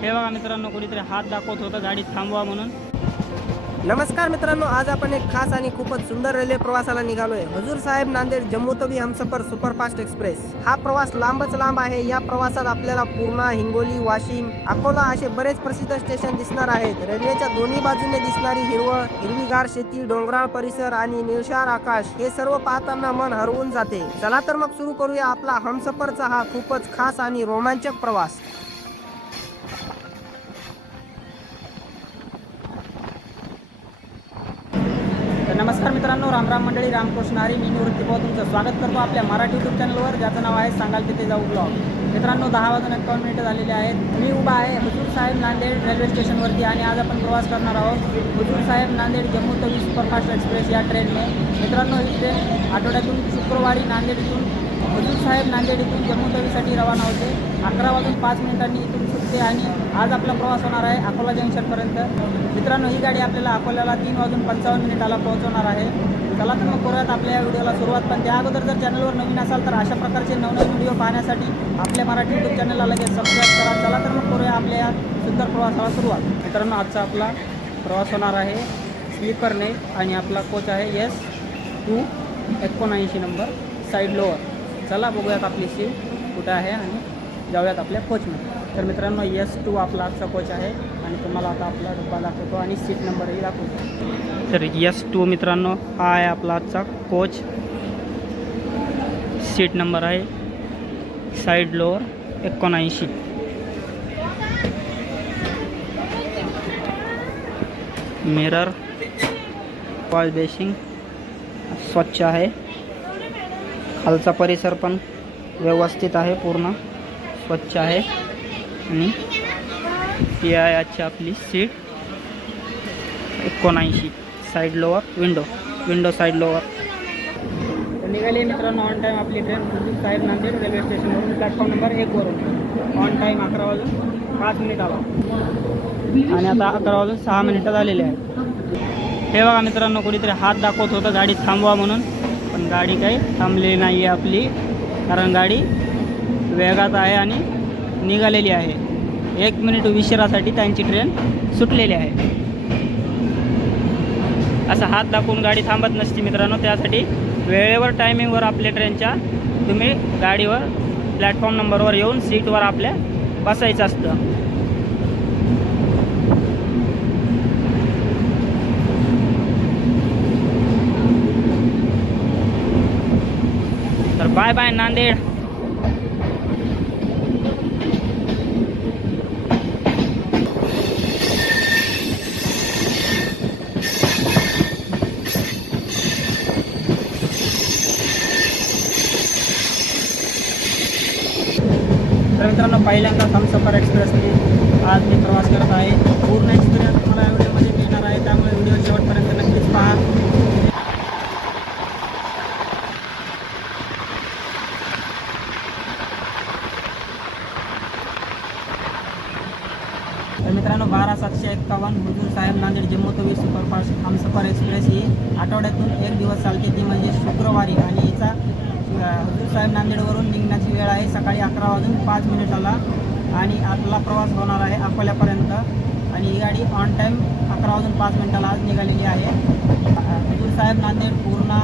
हे बघा मित्रांनो, कोणीतरी हात दाखवत होतं गाडी थांबवा म्हणून. नमस्कार मित्रांनो, आज आपण एक खास आणि खूपच सुंदर रेल्वे प्रवासाला निघालोय. Hazur Sahib Nanded Jammu Tawi Humsafar superfast express. हा प्रवास लांबच लांब आहे. या प्रवासात आपल्याला पूर्णा, हिंगोली, वाशिम, अकोला असे बरेच प्रसिद्ध स्टेशन दिसणार आहेत. रेल्वेच्या दोन्ही बाजूने दिसणारी हिरवीगार शेती, डोंगराळ परिसर आणि निळशार आकाश हे सर्व पाहताना मन हरवून जाते. चला तर मग सुरू करूया आपला हमसफरचा हा खूपच खास आणि रोमांचक प्रवास. नमस्कार मित्रांनो, रामराम मंडळी, रामकृष्ण हरी. मी निवृत्ती भाऊ तुमचं स्वागत करतो आपल्या मराठी यूट्यूब चॅनलवर, ज्याचं नाव आहे सांगाल तिथे जाऊ ब्लॉग. मित्रांनो, 10:51 झालेले आहेत. मी उभा आहे हुजूर साहेब नांदेड रेल्वे स्टेशनवरती आणि आज आपण प्रवास करणार आहोत हुजूर साहेब नांदेड जम्मू तवी सुपरफास्ट एक्सप्रेस या ट्रेनने. मित्रांनो, ही ट्रेन आठवड्यातून शुक्रवारी नांदेड इथून हुजूर साहेब नांदेड इथून जम्मू तवीसाठी रवाना होते. 11:05 इथून सुटते आणि आज आपला प्रवास होणार आहे अकोला जंक्शनपर्यंत. मित्रांनो, ही गाडी आपल्याला अकोल्याला 3:55 पोहोचवणार आहे. चला तर मग करूयात आपल्या या व्हिडिओला सुरुवात. पण त्या अगोदर जर चॅनलवर नवीन असाल तर अशा प्रकारचे नवनवीन व्हिडिओ पाहण्यासाठी आपल्या मराठी यूट्यूब चॅनलला लगेच सबस्क्राईब करा. चला तर मग करूया आपल्या या सुंदर प्रवासाला सुरुवात. मित्रांनो, आजचा आपला प्रवास होणार आहे स्लीपरने आणि आपला कोच आहे S2 79 नंबर साईड लोअर. चला बघूयात आपली सीट कुठे आहे आणि जाऊयात आपल्या कोचमध्ये. तर मित्रांनो, S2 आपला आजचा कोच आहे आणि तुम्हाला आता आपला डब्बा दाखवतो आणि सीट नंबरही दाखवतो. तर S2 मित्रांनो, हा आहे आपला आजचा कोच. सीट नंबर आहे side lower 79. Mirror, wash basin स्वच्छ आहे. खालचा परिसर पण व्यवस्थित आहे, पूर्ण स्वच्छ आहे. आणि ही आहे आजची आपली seat 79 side lower window side lower. तर निघाली मित्रांनो ऑन टाईम आपली ट्रेन हुजूर साहेब नांदेड रेल्वे स्टेशनवरून प्लॅटफॉर्म नंबर 1 वरून. ऑन टाईम 11:05 आला आणि आता 11:06 झालेले आहेत. हे बघा मित्रांनो, कोणीतरी हात दाखवत होतं गाडी थांबवा म्हणून, पण गाडी काही थांबलेली नाही आहे आपली, कारण गाडी वेगात आहे आणि निघालेली आहे. 1 मिनिट उशिरासाठी त्यांची ट्रेन सुटलेली आहे. असं हात दाखवून गाडी थांबत नसते मित्रांनो. त्यासाठी वेळेवर टायमिंगवर आपल्या ट्रेनच्या तुम्ही गाडीवर प्लॅटफॉर्म नंबरवर येऊन सीटवर आपल्या बसायचं असतं. तर बाय बाय नांदेड. तर मित्रांनो, पहिल्यांदा हमसफर एक्सप्रेसने आज मी प्रवास करत आहे. पूर्ण एक्सपिरियन्स तुम्हाला या व्हिडिओमध्ये मिळणार आहे, त्यामुळे व्हिडिओ शेवटपर्यंत नक्कीच पहा. तर मित्रांनो, 12:751 हुजूर साहेब नांदेड जम्मू तवी सुपरफास्ट हमसफर एक्सप्रेस ही आठवड्यातून 1 दिवस चालते, ती म्हणजे शुक्रवारी. आणि हिचा हुजूर साहेब नांदेडवरून निघण्याची वेळ आहे सकाळी 11:05 आणि आपला प्रवास होणार आहे अकोल्यापर्यंत. आणि ही गाडी ऑन टाईम 11:05 आज निघालेली आहे. हुजूर साहेब नांदेड, पूर्णा,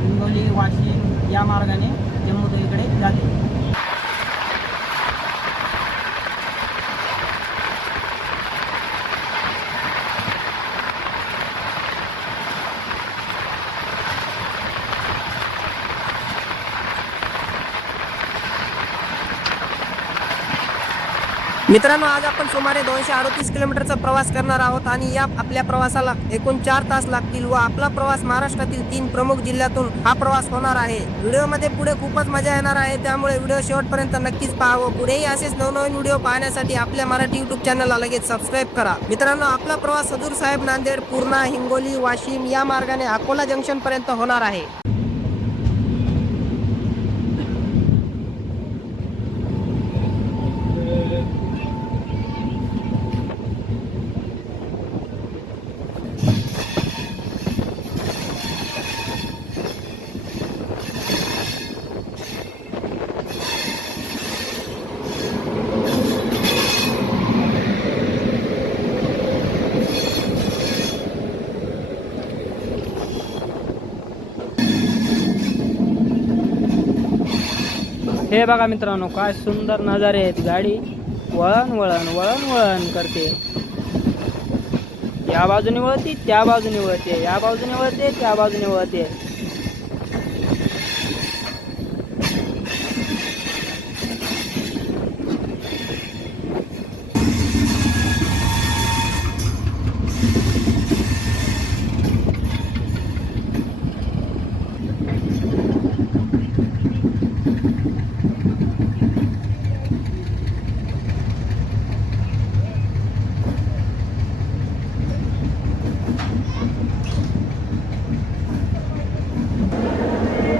हिंगोली, वाशिम या मार्गाने जम्मू तवीकडे जाते. मित्रांनो, आज आपण सुमारे 238 किलोमीटरचा प्रवास करणार आहोत आणि या आपल्या प्रवासाला एकूण 4 तास लागतील व आपला प्रवास महाराष्ट्रातील 3 प्रमुख जिल्ह्यातून हा प्रवास होणार आहे. व्हिडिओमध्ये पुढे खूपच मजा येणार आहे, त्यामुळे व्हिडिओ शेवटपर्यंत नक्कीच पाहावं. पुढेही असेच नवनवीन व्हिडिओ पाहण्यासाठी आपल्या मराठी यूट्यूब चॅनलला लगेच सबस्क्राईब करा. मित्रांनो, आपला प्रवास हुजूर साहेब नांदेड, पूर्णा, हिंगोली, वाशिम या मार्गाने अकोला जंक्शनपर्यंत होणार आहे. हे बघा मित्रांनो, काय सुंदर नजारे आहेत. गाडी वळण वळण वळण वळण करते. या बाजूने वळते, त्या बाजूने वळते, या बाजूने वळते, त्या बाजूने वळते.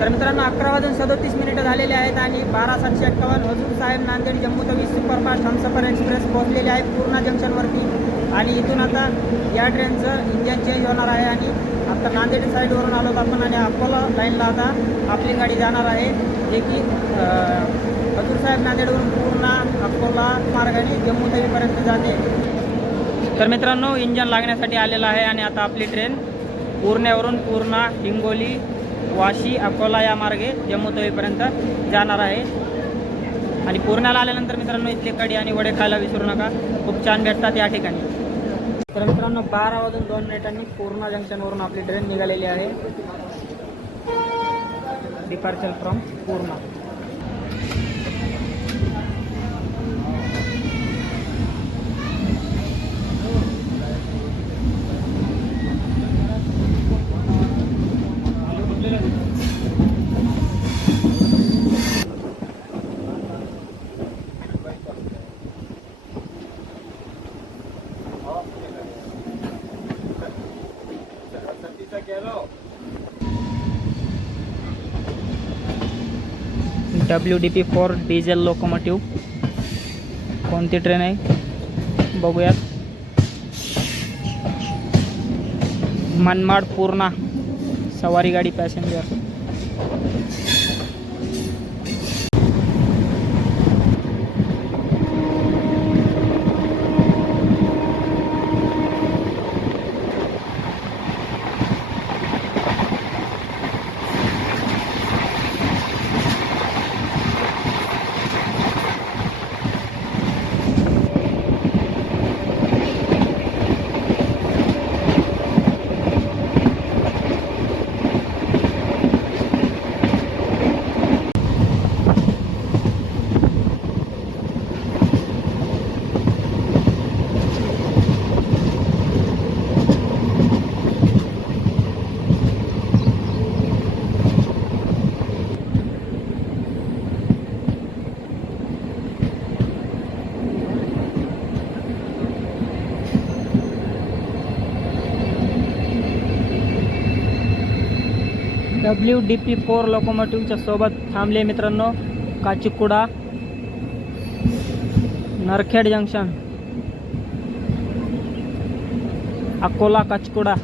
तर मित्रांनो 11:37 झालेले आहेत आणि 12:751 हजूर साहेब नांदेड जम्मू तवी सुपरफास्ट हमसफर एक्सप्रेस पोहोचलेले आहे पूर्णा जंक्शनवरती. आणि इथून आता या ट्रेनचं इंजन चेंज होणार आहे आणि आता नांदेड साईडवरून आलो आपण आणि अकोला लाईनला आता आपली गाडी जाणार आहे, जे की हजूर साहेब नांदेडवरून पूर्णा अकोला मार्गाने जम्मू तवीपर्यंत जाते. तर मित्रांनो, इंजन लागण्यासाठी आलेलं आहे आणि आता आपली ट्रेन पूर्ण्यावरून पूर्णा, हिंगोली, वाशी, अकोला या मार्गे जम्मू तवीपर्यंत जाणार आहे. आणि पूर्ण्याला आल्यानंतर मित्रांनो इथले कढी आणि वडे खायला विसरू नका, खूप छान भेटतात या ठिकाणी. तर मित्रांनो 12:02 पूर्णा जंक्शनवरून आपली ट्रेन निघालेली आहे, departure from Purna. WDP4 diesel locomotive कोणती ट्रेन आहे बघूयात. मनमाड पूर्णा सवारी गाडी पॅसेंजर. WDP4 लोकोमोटिव्हच्या सोबत थांबले मित्रांनो काचिकुडा, नरखेड जंक्शन, अकोला, काचिकुडा.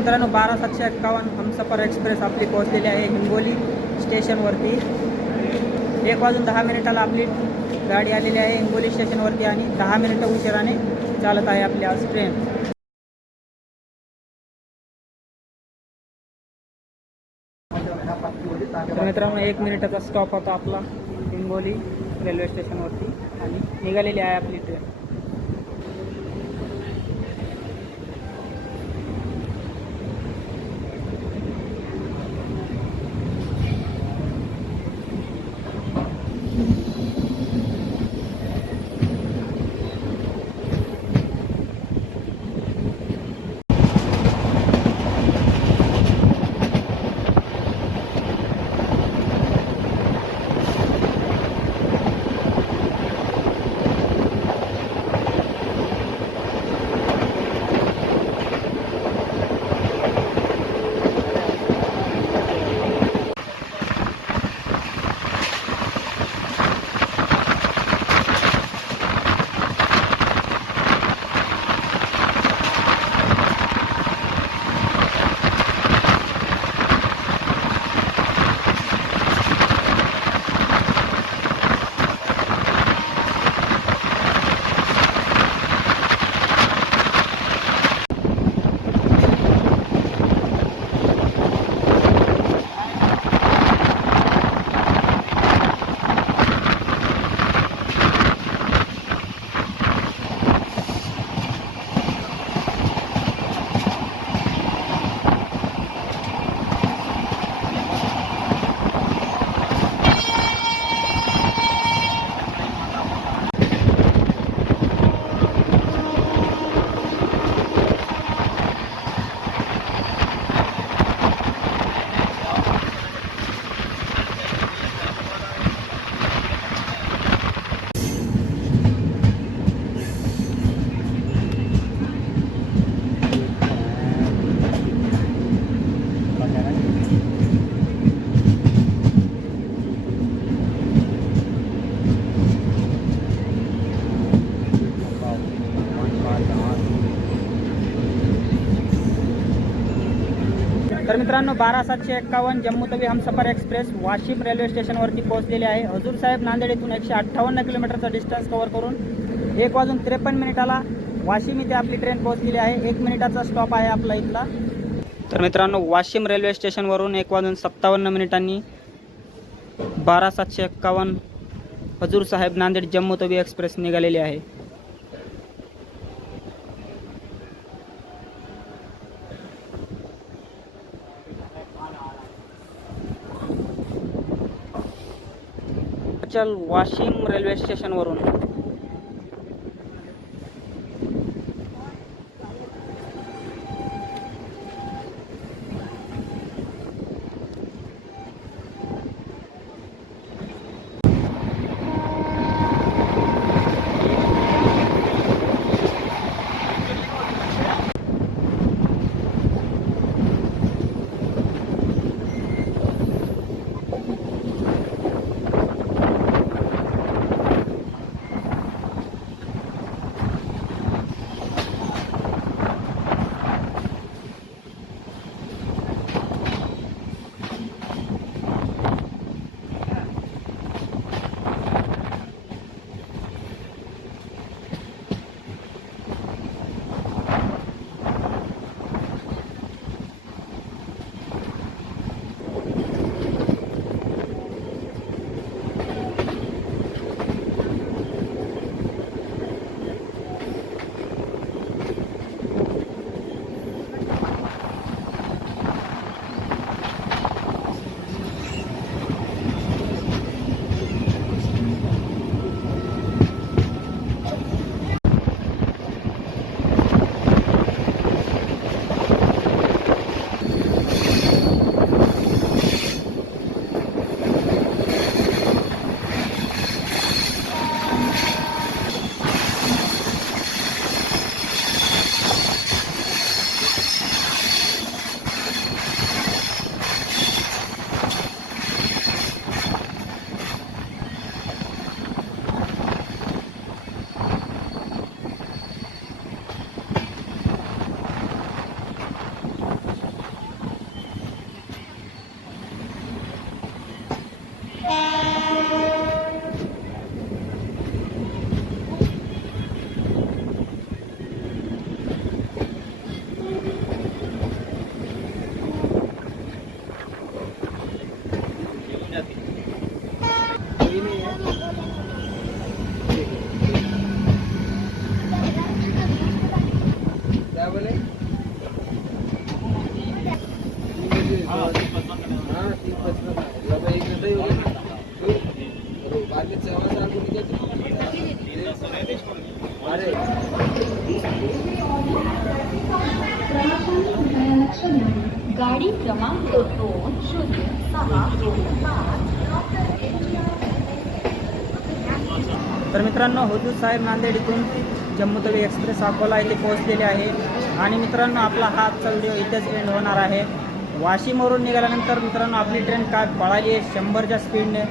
मित्रांनो 12751 हमसफर एक्सप्रेस आपली पोहोचलेली आहे हिंगोली स्टेशनवरती. 1:10 आपली गाडी आलेली आहे हिंगोली स्टेशनवरती आणि 10 मिनिटं उशिराने चालत आहे आपली आज ट्रेन. तर मित्रांनो 1 मिनिटाचा स्टॉप होता आपला हिंगोली रेल्वे स्टेशनवरती आणि निघालेली आहे आपली ट्रेन. तर मित्रांनो 12751 जम्मू तवी हमसफर एक्सप्रेस वाशिम रेल्वे स्टेशनवरती पोहोचलेली आहे. हजूर साहेब नांदेड येथून 158 किलोमीटरचा डिस्टन्स कव्हर करून 1:53 वाशिम इथे आपली ट्रेन पोहोचलेली आहे. 1 मिनिटाचा स्टॉप आहे आपला इथला. तर मित्रांनो वाशिम रेल्वे स्टेशनवरून 1:57 12751 हजूर साहेब नांदेड जम्मू तवी एक्सप्रेस निघालेली आहे. वाशिम रेल्वे स्टेशनवरून गाडी क्रमांक 2065 तर मित्रांनो, हुजूर साहेब नांदेड इथून जम्मू तवी एक्सप्रेस अकोला येथे पोहोचलेले आहे. आणि मित्रांनो, आपला हा आजचा व्हिडिओ इथेच एंड होणार आहे. वाशीमवरून निघाल्यानंतर मित्रांनो आपली ट्रेन काय पळाली आहे 100च्या स्पीडने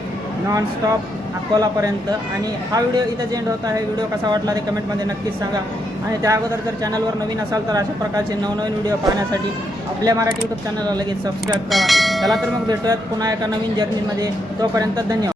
नॉनस्टॉप अकोलापर्यंत. आणि हा व्हिडिओ इथेच एंड होत आहे. व्हिडिओ कसा वाटला ते कमेंटमध्ये नक्कीच सांगा. आणि त्या अगोदर जर चॅनलवर नवीन असाल तर अशा प्रकारचे नवनवीन व्हिडिओ पाहण्यासाठी आपल्या मराठी यूट्यूब चॅनलला लगेच सबस्क्राईब करा. चला तर मग भेटूयात पुन्हा एका नवीन जर्नीमध्ये. तोपर्यंत धन्यवाद.